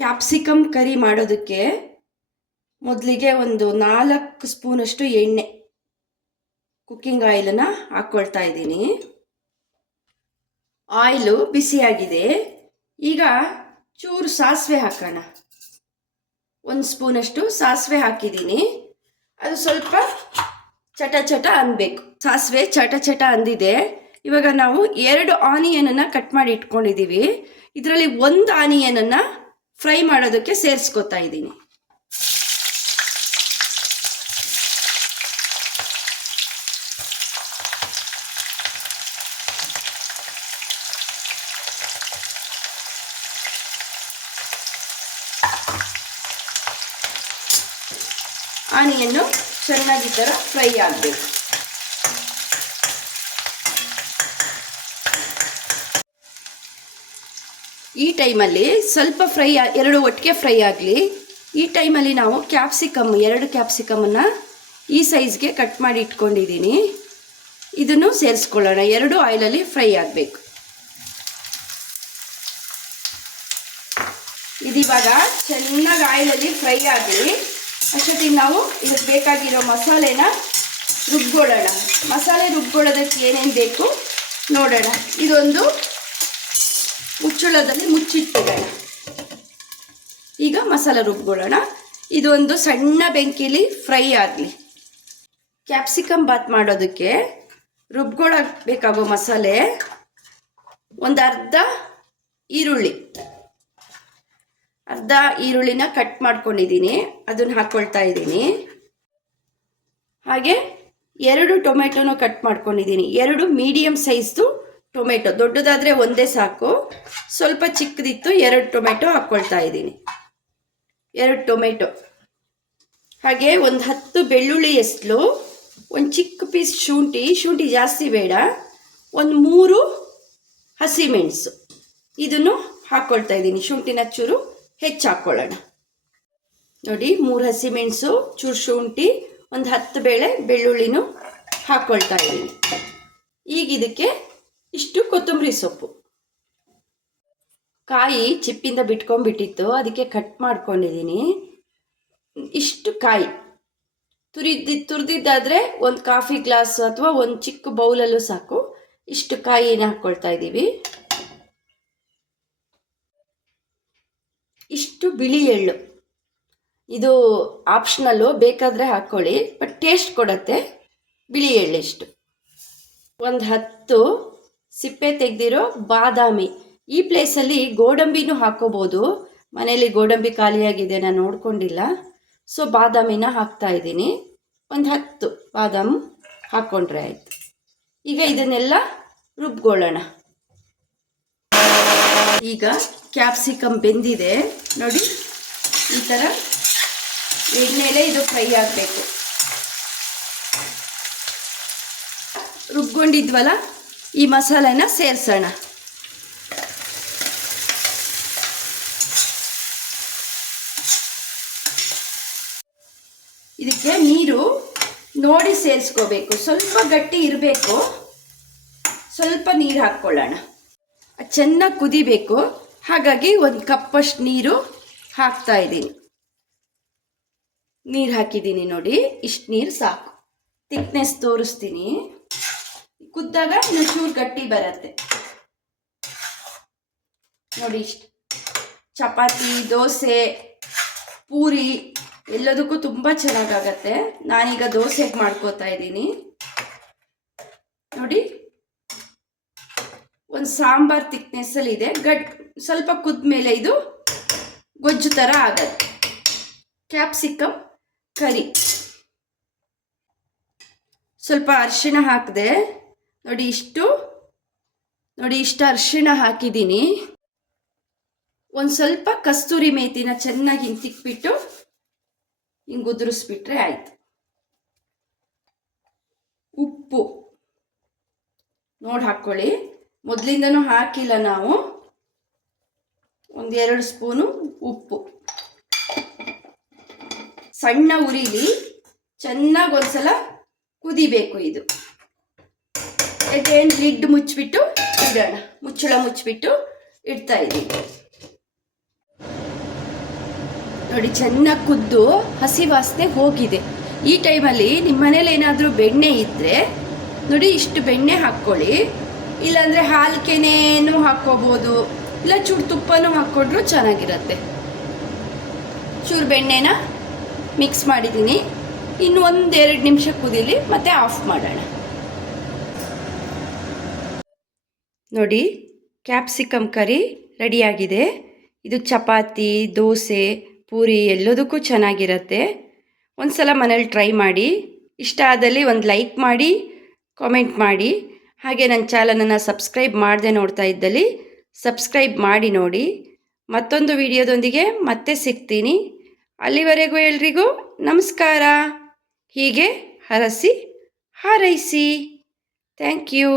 Capsicum curry ಮಾಡೋದಕ್ಕೆ ಮೊದಲಿಗೆ ಒಂದು 4 ಸ್ಪೂನಷ್ಟು ಎಣ್ಣೆ ಕುಕ್ಕಿಂಗ್ ಆಯಿಲನ್ನು ಹಾಕ್ಕೊಳ್ತಾ ಇದ್ದೀನಿ. ಆಯಿಲು ಬಿಸಿಯಾಗಿದೆ. ಈಗ ಚೂರು ಸಾಸಿವೆ ಹಾಕೋಣ. 1 ಸ್ಪೂನಷ್ಟು ಸಾಸಿವೆ ಹಾಕಿದ್ದೀನಿ. ಅದು ಸ್ವಲ್ಪ ಚಟ ಚಟ ಅನ್ನಬೇಕು. ಸಾಸಿವೆ ಚಟ ಚಟ ಅಂದಿದೆ. ಇವಾಗ ನಾವು 2 ಆನಿಯನನ್ನು ಕಟ್ ಮಾಡಿ ಇಟ್ಕೊಂಡಿದ್ದೀವಿ. ಇದರಲ್ಲಿ 1 ಆನಿಯನನ್ನು ಫ್ರೈ ಮಾಡೋದಕ್ಕೆ ಸೇರಿಸ್ಕೊತಾ ಇದ್ದೀನಿ. ಆನಿಯನ್ನು ಚೆನ್ನಾಗಿ ಈ ಥರ ಫ್ರೈ ಆಗಬೇಕು. ಈ ಟೈಮಲ್ಲಿ ಸ್ವಲ್ಪ ಎರಡು ಒಟ್ಟಿಗೆ ಫ್ರೈ ಆಗಲಿ. ಈ ಟೈಮಲ್ಲಿ ನಾವು ಕ್ಯಾಪ್ಸಿಕಮ್ 2 ಕ್ಯಾಪ್ಸಿಕಮನ್ನು ಈ ಸೈಜ್ಗೆ ಕಟ್ ಮಾಡಿ ಇಟ್ಕೊಂಡಿದ್ದೀನಿ. ಇದನ್ನು ಸೇರಿಸ್ಕೊಳ್ಳೋಣ. 2 ಆಯಿಲಲ್ಲಿ ಫ್ರೈ ಆಗಬೇಕು. ಇದಿವಾಗ ಚೆನ್ನಾಗಿ ಆಯಿಲಲ್ಲಿ ಫ್ರೈ ಆಗಲಿ. ಅಷ್ಟೊತ್ತಿಗೆ ನಾವು ಇದಕ್ಕೆ ಬೇಕಾಗಿರೋ ಮಸಾಲೆನ ರುಬ್ಕೊಳ್ಳೋಣ. ಮಸಾಲೆ ರುಬ್ಕೊಳ್ಳೋದಕ್ಕೆ ಏನೇನು ಬೇಕು ನೋಡೋಣ. ಇದೊಂದು ಮುಚ್ಚಳದಲ್ಲಿ ಮುಚ್ಚಿಟ್ಟಿಡೋಣ. ಈಗ ಮಸಾಲೆ ರುಬ್ಕೊಳ್ಳೋಣ. ಇದೊಂದು ಸಣ್ಣ ಬೆಂಕಿಲಿ ಫ್ರೈ ಆಗಲಿ. ಕ್ಯಾಪ್ಸಿಕಮ್ ಬಾತ್ ಮಾಡೋದಕ್ಕೆ ರುಬ್ಕೊಳ್ಳೋಕೆ ಬೇಕಾಗೋ ಮಸಾಲೆ ಒಂದು ಅರ್ಧ ಈರುಳ್ಳಿನ ಕಟ್ ಮಾಡ್ಕೊಂಡಿದ್ದೀನಿ. ಅದನ್ನು ಹಾಕ್ಕೊಳ್ತಾ ಇದ್ದೀನಿ. ಹಾಗೆ 2 ಟೊಮೆಟೊನೂ ಕಟ್ ಮಾಡ್ಕೊಂಡಿದ್ದೀನಿ. 2 ಮೀಡಿಯಮ್ ಸೈಜ್ದು ಟೊಮೆಟೊ. ದೊಡ್ಡದಾದರೆ ಒಂದೇ ಸಾಕು. ಸ್ವಲ್ಪ ಚಿಕ್ಕದಿತ್ತು 2 ಟೊಮೆಟೊ ಹಾಕ್ಕೊಳ್ತಾ ಇದ್ದೀನಿ. 2 ಟೊಮೆಟೊ. ಹಾಗೆ ಒಂದು 10 ಬೆಳ್ಳುಳ್ಳಿ ಎಸ್ಲು, ಒಂದು ಚಿಕ್ಕ ಪೀಸ್ ಶುಂಠಿ ಜಾಸ್ತಿ ಬೇಡ, ಒಂದು 3 ಹಸಿಮೆಣಸು ಇದನ್ನು ಹಾಕ್ಕೊಳ್ತಾ ಇದ್ದೀನಿ. ಶುಂಠಿನ ಚೂರು ಹೆಚ್ಚು ಹಾಕ್ಕೊಳ್ಳೋಣ. ನೋಡಿ, 3 ಹಸಿಮೆಣಸು, ಚೂರು ಶುಂಠಿ, ಒಂದು 10 ಬೆಳ್ಳುಳ್ಳಿನೂ ಹಾಕ್ಕೊಳ್ತಾ ಇದ್ದೀನಿ. ಈಗ ಇದಕ್ಕೆ ಇಷ್ಟು ಕೊತ್ತಂಬರಿ ಸೊಪ್ಪು. ಕಾಯಿ ಚಿಪ್ಪಿಂದ ಬಿಟ್ಕೊಂಡ್ಬಿಟ್ಟಿತ್ತು, ಅದಕ್ಕೆ ಕಟ್ ಮಾಡ್ಕೊಂಡಿದ್ದೀನಿ. ಇಷ್ಟು ಕಾಯಿ ತುರಿದಿದ್ದಾದರೆ ಒಂದು ಕಾಫಿ ಗ್ಲಾಸ್ ಅಥವಾ ಒಂದು ಚಿಕ್ಕ ಬೌಲಲ್ಲೂ ಸಾಕು. ಇಷ್ಟು ಕಾಯಿನ ಹಾಕ್ಕೊಳ್ತಾ ಇದ್ದೀವಿ. ಇಷ್ಟು ಬಿಳಿ ಎಳ್ಳು, ಇದು ಆಪ್ಷನಲ್ಲು, ಬೇಕಾದರೆ ಹಾಕ್ಕೊಳ್ಳಿ, ಬಟ್ ಟೇಸ್ಟ್ ಕೊಡುತ್ತೆ. ಬಿಳಿ ಎಳ್ಳು ಇಷ್ಟು. ಒಂದು 10 ಸಿಪ್ಪೆ ತೆಗೆದಿರೋ ಬಾದಾಮಿ. ಈ ಪ್ಲೇಸಲ್ಲಿ ಗೋಡಂಬಿನೂ ಹಾಕೋಬೋದು. ಮನೇಲಿ ಗೋಡಂಬಿ ಖಾಲಿಯಾಗಿದೆ, ನಾನು ನೋಡ್ಕೊಂಡಿಲ್ಲ. ಸೊ ಬಾದಾಮಿನ ಹಾಕ್ತಾ ಇದ್ದೀನಿ. ಒಂದು 10 ಬಾದಾಮಿ ಹಾಕ್ಕೊಂಡ್ರೆ ಆಯಿತು. ಈಗ ಇದನ್ನೆಲ್ಲ ರುಬ್ಕೊಳ್ಳೋಣ. ಈಗ ಕ್ಯಾಪ್ಸಿಕಮ್ ಬೆಂದಿದೆ ನೋಡಿ. ಈ ಥರ ಎಣ್ಣೆಲೇ ಇದು ಫ್ರೈ ಆಗಬೇಕು. ರುಬ್ಕೊಂಡಿದ್ವಲ್ಲ, ಈ ಮಸಾಲೆನ ಸೇರಿಸೋಣ. ಇದಕ್ಕೆ ನೀರು ನೋಡಿ ಸೇರಿಸ್ಕೋಬೇಕು. ಸ್ವಲ್ಪ ಗಟ್ಟಿ ಇರಬೇಕು. ಸ್ವಲ್ಪ ನೀರು ಹಾಕ್ಕೊಳ್ಳೋಣ. ಚೆನ್ನಾಗಿ ಕುದಿಬೇಕು. ಹಾಗಾಗಿ 1 ಕಪ್ಪಷ್ಟು ನೀರು ಹಾಕ್ತಾ ಇದ್ದೀನಿ. ನೀರು ಹಾಕಿದ್ದೀನಿ ನೋಡಿ. ಇಷ್ಟು ನೀರು ಸಾಕು. ಥಿಕ್ನೆಸ್ ತೋರಿಸ್ತೀನಿ. ಕುದ್ದಾಗ ಇನ್ನು ಚೂರು ಗಟ್ಟಿ ಬರುತ್ತೆ ನೋಡಿ. ಇಷ್ಟು ಚಪಾತಿ, ದೋಸೆ, ಪೂರಿ ಎಲ್ಲದಕ್ಕೂ ತುಂಬ ಚೆನ್ನಾಗಾಗತ್ತೆ. ನಾನೀಗ ದೋಸೆಗೆ ಮಾಡ್ಕೋತಾ ಇದ್ದೀನಿ ನೋಡಿ. ಒಂದು ಸಾಂಬಾರ್ ಥಿಕ್ನೆಸ್ಸಲ್ಲಿ ಇದೆ. ಸ್ವಲ್ಪ ಕುದ್ಮೇಲೆ ಇದು ಗೊಜ್ಜು ಥರ ಆಗತ್ತೆ. Capsicum curry. ಸ್ವಲ್ಪ ಅರಿಶಿಣ ಹಾಕಿದೆ ನೋಡಿ. ಇಷ್ಟು ಅರಿಶಿಣ ಹಾಕಿದ್ದೀನಿ. ಒಂದು ಸ್ವಲ್ಪ ಕಸ್ತೂರಿ ಮೇಥಿನ ಚೆನ್ನಾಗಿ ಹಿಂಗೆ ತಿಕ್ಬಿಟ್ಟು ಹಿಂಗೆ ಉದುರಿಸ್ಬಿಟ್ರೆ ಆಯಿತು. ಉಪ್ಪು ನೋಡಿ ಹಾಕ್ಕೊಳ್ಳಿ. ಮೊದಲಿಂದನೂ ಹಾಕಿಲ್ಲ ನಾವು. ಒಂದು 2 ಸ್ಪೂನು ಉಪ್ಪು. ಸಣ್ಣ ಉರಿಲಿ ಚೆನ್ನಾಗಿ ಒಂದ್ಸಲ ಕುದಿಬೇಕು ಇದು. ಅಗೇನ್ ಲಿಡ್ ಮುಚ್ಚಳ ಮುಚ್ಚಿಬಿಟ್ಟು ಇಡ್ತಾ ಇದ್ದೀವಿ. ನೋಡಿ ಚೆನ್ನಾಗಿ ಕುದ್ದು ಹಸಿ ವಾಸನೆ ಹೋಗಿದೆ. ಈ ಟೈಮಲ್ಲಿ ನಿಮ್ಮ ಮನೇಲಿ ಏನಾದರೂ ಬೆಣ್ಣೆ ಇದ್ದರೆ ನೋಡಿ ಇಷ್ಟು ಬೆಣ್ಣೆ ಹಾಕ್ಕೊಳ್ಳಿ. ಇಲ್ಲಾಂದರೆ ಹಾಲು ಕೆನೆನೂ ಹಾಕ್ಕೋಬೋದು, ಇಲ್ಲ ಚೂರು ತುಪ್ಪನೂ ಹಾಕ್ಕೊಂಡ್ರೂ ಚೆನ್ನಾಗಿರುತ್ತೆ. ಚೂರು ಬೆಣ್ಣೆನ ಮಿಕ್ಸ್ ಮಾಡಿದ್ದೀನಿ. ಇನ್ನು 1-2 ನಿಮಿಷ ಕುದೀಲಿ, ಮತ್ತೆ ಆಫ್ ಮಾಡೋಣ. ನೋಡಿ ಕ್ಯಾಪ್ಸಿಕಮ್ ಕರಿ ರೆಡಿಯಾಗಿದೆ. ಇದು ಚಪಾತಿ, ದೋಸೆ, ಪೂರಿ ಎಲ್ಲದಕ್ಕೂ ಚೆನ್ನಾಗಿರುತ್ತೆ. ಒಂದು ಸಲ ಮನೇಲಿ ಟ್ರೈ ಮಾಡಿ. ಇಷ್ಟ ಆದಲ್ಲಿ ಒಂದು ಲೈಕ್ ಮಾಡಿ, ಕಾಮೆಂಟ್ ಮಾಡಿ. ಹಾಗೆ ನನ್ನ ಚಾನಲನ್ನು ಸಬ್ಸ್ಕ್ರೈಬ್ ಮಾಡದೆ ನೋಡ್ತಾ ಇದ್ದಲ್ಲಿ ಸಬ್ಸ್ಕ್ರೈಬ್ ಮಾಡಿ ನೋಡಿ. ಮತ್ತೊಂದು ವಿಡಿಯೋದೊಂದಿಗೆ ಮತ್ತೆ ಸಿಗ್ತೀನಿ. ಅಲ್ಲಿವರೆಗೂ ಎಲ್ರಿಗೂ ನಮಸ್ಕಾರ. ಹೀಗೆ ಹರಸಿ ಹಾರೈಸಿ. Thank you.